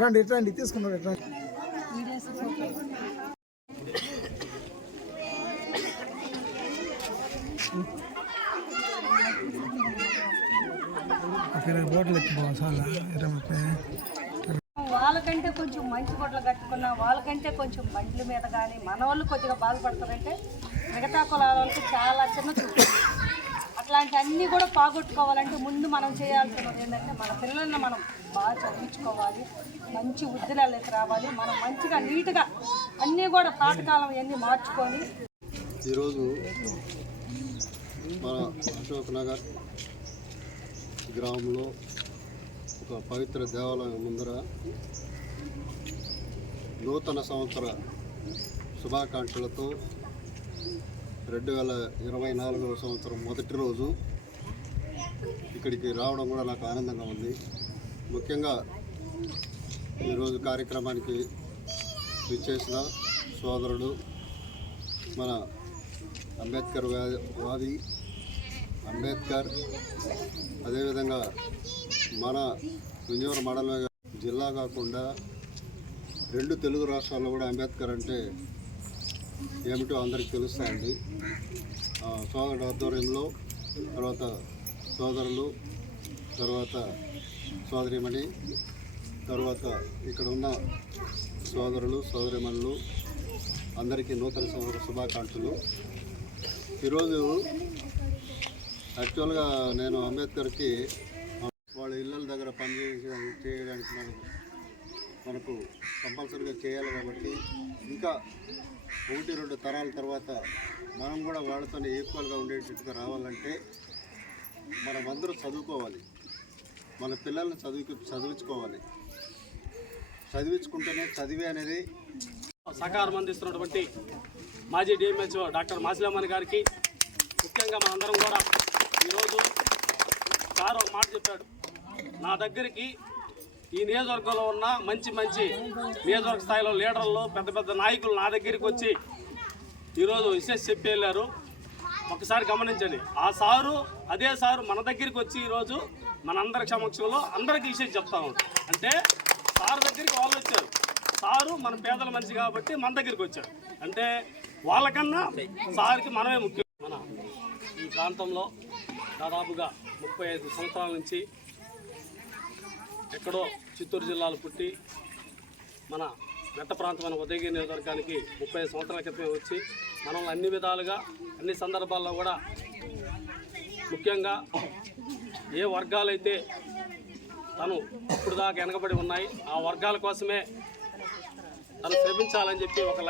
రండి రండి తీసుకున్నారు బోట్లు ఎత్తిపోవాలి చాలా 20 వాళ్ళకంటే కొంచెం మంచి గుడ్లు కట్టుకున్న వాళ్ళకంటే కొంచెం బండ్ల మీద కానీ మన వాళ్ళు కొద్దిగా బాధపడతారంటే మిగతా కులాల వాళ్ళకి చాలా చిన్న చూపు. అట్లాంటి అన్నీ కూడా పోగొట్టుకోవాలంటే ముందు మనం చేయాల్సినది ఏంటంటే మన పిల్లల్ని మనం బాగా చదివించుకోవాలి, మంచి వృద్ధులకి రావాలి, మనం మంచిగా నీట్గా అన్నీ కూడా పాతకాలం అన్నీ మార్చుకొని. ఈరోజు మన అశోక్ నగర్ గ్రామంలో ఒక పవిత్ర దేవాలయం ముందర నూతన సంవత్సర శుభాకాంక్షలతో 2024వ సంవత్సరం మొదటి రోజు ఇక్కడికి రావడం కూడా నాకు ఆనందంగా ఉంది. ముఖ్యంగా ఈరోజు కార్యక్రమానికి విచ్చేసిన సోదరుడు మన అంబేద్కర్ వాది అంబేద్కర్, అదేవిధంగా మన విజయవాడ మండలం జిల్లా కాకుండా 2 తెలుగు రాష్ట్రాల్లో కూడా అంబేద్కర్ అంటే ఏమిటో అందరికీ తెలుస్తాయండి. సోదరుడు ఆధ్వర్యంలో తర్వాత సోదరులు, తర్వాత సోదరిమణి, తర్వాత ఇక్కడ ఉన్న సోదరులు సోదరిమణులు అందరికీ నూతన సంవత్సర శుభాకాంక్షలు. ఈరోజు యాక్చువల్గా నేను అంబేద్కర్కి వాళ్ళ ఇళ్ళ దగ్గర చేయడానికి మనకు కంపల్సరీగా చేయాలి కాబట్టి ఇంకా 1-2 తరాల తర్వాత మనం కూడా వాళ్ళతో ఈక్వల్గా ఉండేటట్టుగా రావాలంటే మనమందరూ చదువుకోవాలి, మన పిల్లల్ని చదివించుకోవాలి. చదివించుకుంటేనే చదివే అనేది సహకారం అందిస్తున్నటువంటి మాజీ డిఎంహెచ్ఓ డాక్టర్ మాసిలమ్మని గారికి ముఖ్యంగా మనందరం కూడా ఈరోజు సార్ ఒక మాట చెప్పాడు, నా దగ్గరికి ఈ నియోజకవర్గంలో ఉన్న మంచి నియోజకవర్గ స్థాయిలో లీడర్లు పెద్ద నాయకులు నా దగ్గరికి వచ్చి ఈరోజు విశేష చెప్పి వెళ్ళారు. ఒకసారి గమనించండి, అదే సారు మన దగ్గరికి వచ్చి ఈరోజు మనందరి సమక్షంలో అందరికీ విశేష చెప్తా ఉంటారు. అంటే సార్ దగ్గరికి వాళ్ళు వచ్చారు, సారు మన పేదల మనిషి కాబట్టి మన దగ్గరికి వచ్చారు. అంటే వాళ్ళకన్నా సార్కి మనమే ముఖ్యం. మన ఈ ప్రాంతంలో దాదాపుగా 35 సంవత్సరాల నుంచి ఎక్కడో చిత్తూరు జిల్లాలో పుట్టి మన మెట్ట ప్రాంతమైన ఉదయగిరి నియోజకవర్గానికి 35 సంవత్సరాల క్రితమే వచ్చి మనల్ని అన్ని విధాలుగా అన్ని సందర్భాల్లో కూడా ముఖ్యంగా ఏ వర్గాలైతే తను ఇప్పుడు దాకా వెనకబడి ఉన్నాయి ఆ వర్గాల కోసమే తను శ్రమించాలని చెప్పి ఒక